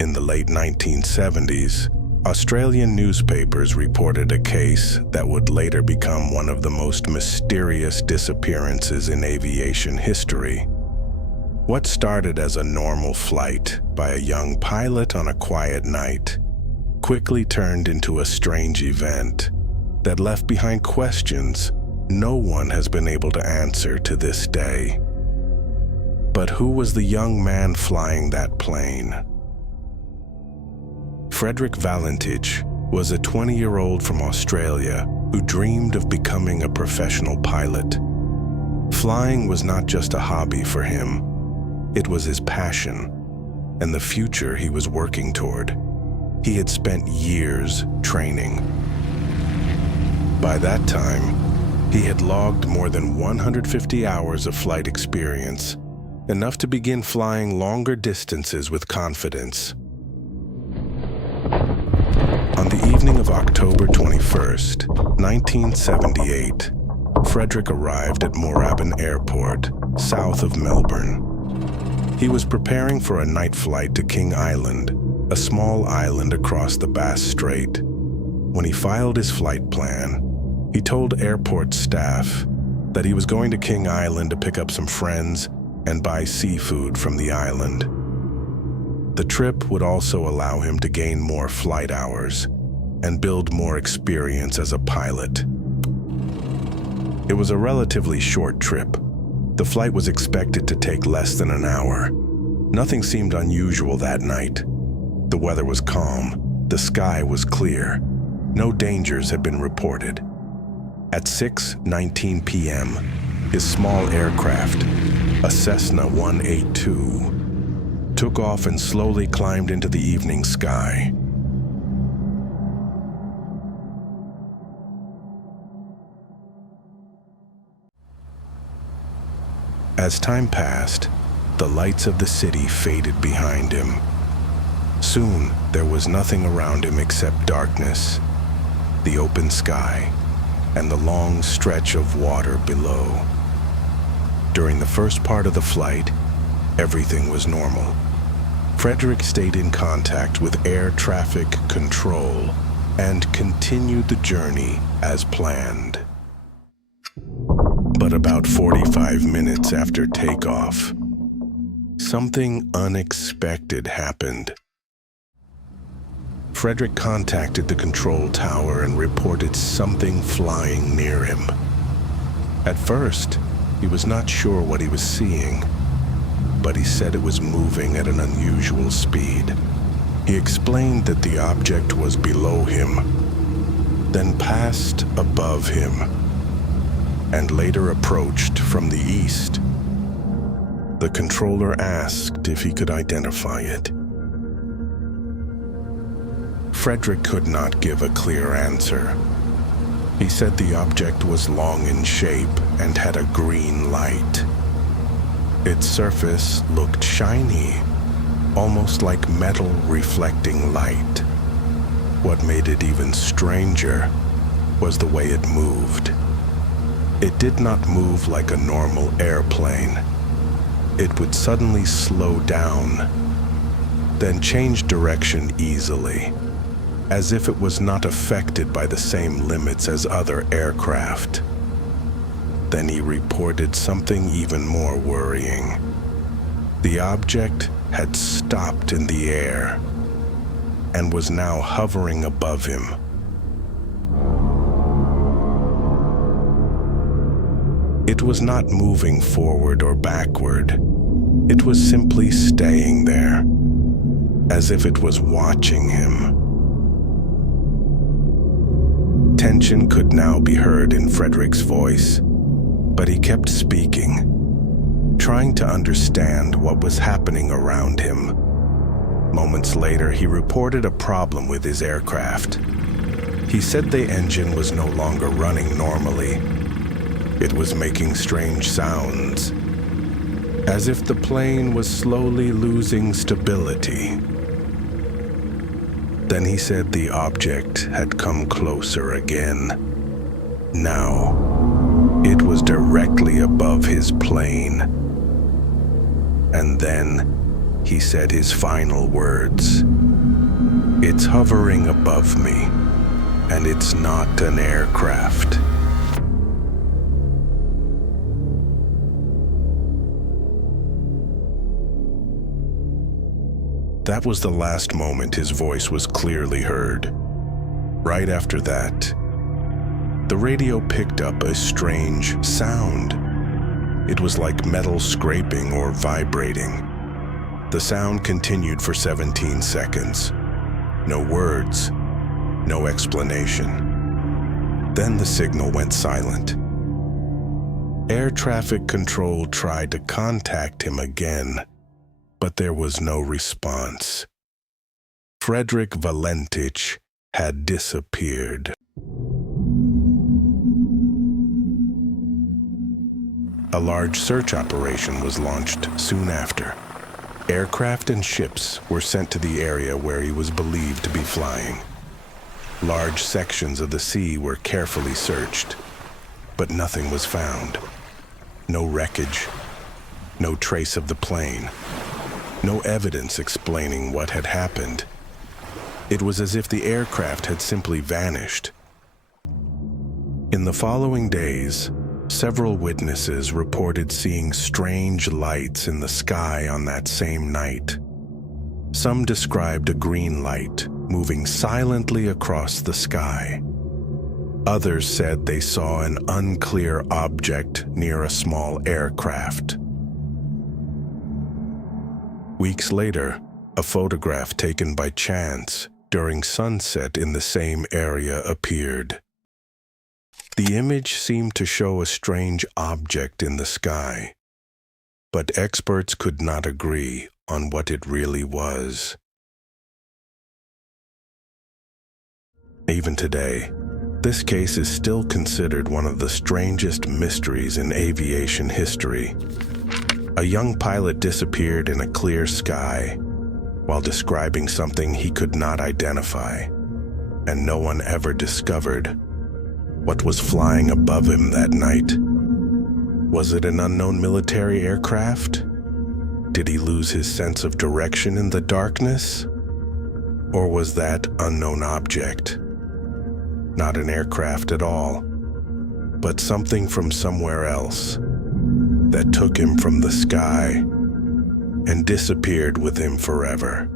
In the late 1970s, Australian newspapers reported a case that would later become one of the most mysterious disappearances in aviation history. What started as a normal flight by a young pilot on a quiet night quickly turned into a strange event that left behind questions no one has been able to answer to this day. But who was the young man flying that plane? Frederick Valentich was a 20-year-old from Australia who dreamed of becoming a professional pilot. Flying was not just a hobby for him, it was his passion and the future he was working toward. He had spent years training. By that time, he had logged more than 150 hours of flight experience, enough to begin flying longer distances with confidence. On the evening of October 21st, 1978, Frederick arrived at Moorabbin Airport, south of Melbourne. He was preparing for a night flight to King Island, a small island across the Bass Strait. When he filed his flight plan, he told airport staff that he was going to King Island to pick up some friends and buy seafood from the island. The trip would also allow him to gain more flight hours and build more experience as a pilot. It was a relatively short trip. The flight was expected to take less than an hour. Nothing seemed unusual that night. The weather was calm. The sky was clear. No dangers had been reported. At 6:19 p.m., his small aircraft, a Cessna 182, took off and slowly climbed into the evening sky. As time passed, the lights of the city faded behind him. Soon, there was nothing around him except darkness, the open sky, and the long stretch of water below. During the first part of the flight, everything was normal. Frederick stayed in contact with air traffic control and continued the journey as planned. But about 45 minutes after takeoff, something unexpected happened. Frederick contacted the control tower and reported something flying near him. At first, he was not sure what he was seeing, but he said it was moving at an unusual speed. He explained that the object was below him, then passed above him, and later approached from the east. The controller asked if he could identify it. Frederick could not give a clear answer. He said the object was long in shape and had a green light. Its surface looked shiny, almost like metal reflecting light. What made it even stranger was the way it moved. It did not move like a normal airplane. It would suddenly slow down, then change direction easily, as if it was not affected by the same limits as other aircraft. Then he reported something even more worrying. The object had stopped in the air and was now hovering above him. It was not moving forward or backward. It was simply staying there, as if it was watching him. Tension could now be heard in Frederick's voice, but he kept speaking, trying to understand what was happening around him. Moments later, he reported a problem with his aircraft. He said the engine was no longer running normally. It was making strange sounds, as if the plane was slowly losing stability. Then he said the object had come closer again. Now, it was directly above his plane. And then, he said his final words. "It's hovering above me, and it's not an aircraft." That was the last moment his voice was clearly heard. Right after that, the radio picked up a strange sound. It was like metal scraping or vibrating. The sound continued for 17 seconds. No words, no explanation. Then the signal went silent. Air traffic control tried to contact him again, but there was no response. Frederick Valentich had disappeared. A large search operation was launched soon after. Aircraft and ships were sent to the area where he was believed to be flying. Large sections of the sea were carefully searched, but nothing was found. No wreckage, no trace of the plane, no evidence explaining what had happened. It was as if the aircraft had simply vanished. In the following days, several witnesses reported seeing strange lights in the sky on that same night. Some described a green light moving silently across the sky. Others said they saw an unclear object near a small aircraft. Weeks later, a photograph taken by chance during sunset in the same area appeared. The image seemed to show a strange object in the sky, but experts could not agree on what it really was. Even today, this case is still considered one of the strangest mysteries in aviation history. A young pilot disappeared in a clear sky while describing something he could not identify, and no one ever discovered what was flying above him that night. Was it an unknown military aircraft? Did he lose his sense of direction in the darkness? Or was that unknown object not an aircraft at all, but something from somewhere else that took him from the sky and disappeared with him forever?